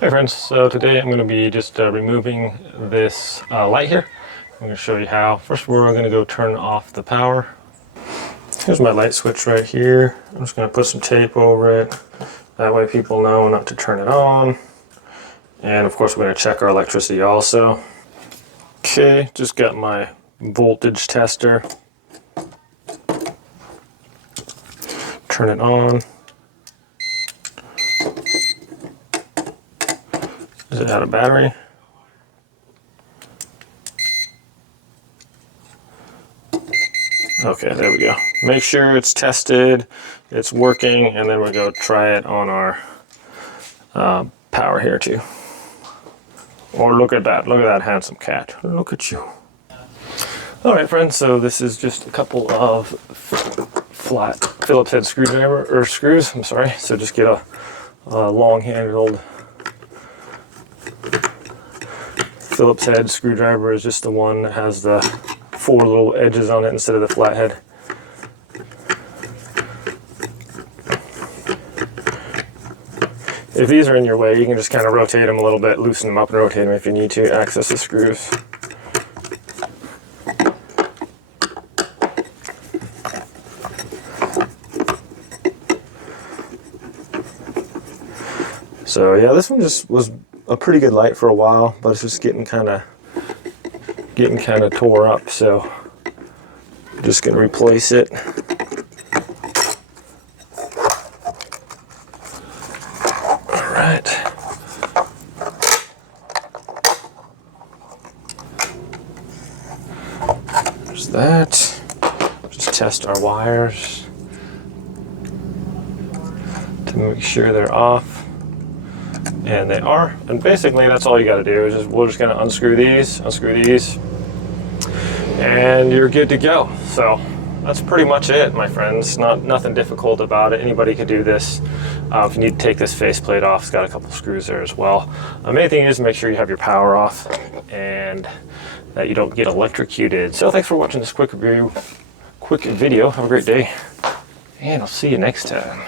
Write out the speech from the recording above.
Hey friends, so today I'm going to be just removing this light here. I'm going to show you how. First we're going to go turn off the power. Here's my light switch right here. I'm just going to put some tape over it. That way people know not to turn it on. And of course we're going to check our electricity also. Okay, just got my voltage tester. Turn it on. Is it out of battery? Okay, there we go. Make sure it's tested, it's working, and then we'll go try it on our power here too. Oh, look at that handsome cat. Look at you. All right, friends, so this is just a couple of flat Phillips head screwdriver, or screws, I'm sorry. So just get a long-handled Phillips head screwdriver is just the one that has the 4 little edges on it instead of the flathead. If these are in your way, you can just kind of rotate them a little bit, loosen them up and rotate them if you need to access the screws. So yeah, this one just was a pretty good light for a while, but it's just getting kind of tore up, so I'm just going to replace it. All right. There's that. Just test our wires to make sure they're off. And they are, and basically that's all you got to do is we're just going to unscrew these, and you're good to go. So that's pretty much it, my friends. Nothing difficult about it. Anybody could do this. If you need to take this faceplate off, it's got a couple screws there as well. Main thing is make sure you have your power off and that you don't get electrocuted. So thanks for watching this quick video. Have a great day, and I'll see you next time.